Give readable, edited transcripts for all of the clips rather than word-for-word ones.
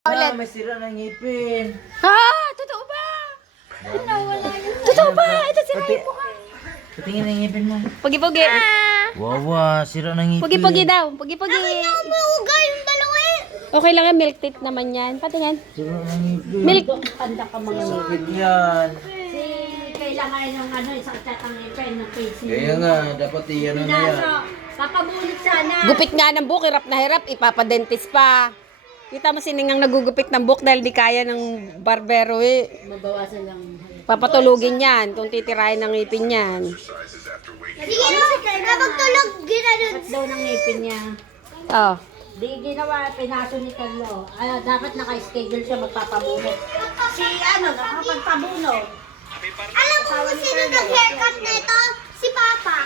Ulit. May sira ng ngipin. Ha? Totoo ba? Totoo ba? Ito si Ray po ka. Patingin ng ngipin mo. Pugi-pugi. Wawa, sira ng ngipin. Pugi-pugi daw. Pugi-pugi. Umuuga yung dalawa eh. Okay lang yan. Milk tit naman yan. Patingin. Sira ng ngipin. Milk. Panda ka mga Sakit yan. Si kailangan yung ano, isang tatangin ng face niya. Kaya nga, dapat iyan na yan. Pinaso, papabulit sana. Gupit nga ng buhok. Hirap na hirap. Ipapadentist pa. Kita mo siningang nagugupit ng buhok dahil di kaya ng barbero eh. Mabawasan lang. Papatulugin yan kung titirahin ng ngipin yan. Sige no, kapag tulog, ginanon. Daw ng ngipin niya. Oh. Di ginawa, pinaso ni Carlo. Dapat naka-schedule siya magpapabunot. Si ano, nakapagpabuno. Alam mo kung sino nag-haircut nito? Si Papa.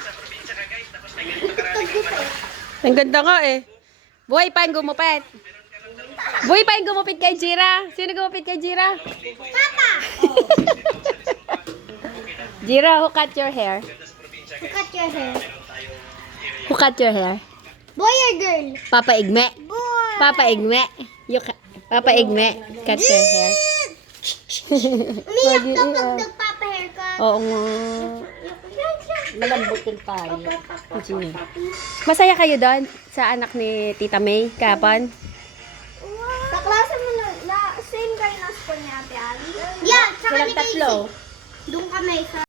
Ang ganda nga eh. Buhay pa yung gumupit. Buhay pa yung gumupit kay Jira. Sino gumupit kay Jira? Papa! Jira, who cut your hair? Who cut your hair? Who cut your hair? Boy or girl? Papa Igme. Boy! Papa Igme. Papa Igme, cut your hair. Umiyak ka pag nagpapa-haircut. Oo nga. Malambutin tayo. Sige. Masaya kayo doon sa anak ni Tita May kapan? Sa klase mo na same kayo na school ni Ate Ali? Yeah, tsaka Silang ni Casey. tatlo. Doon kami sa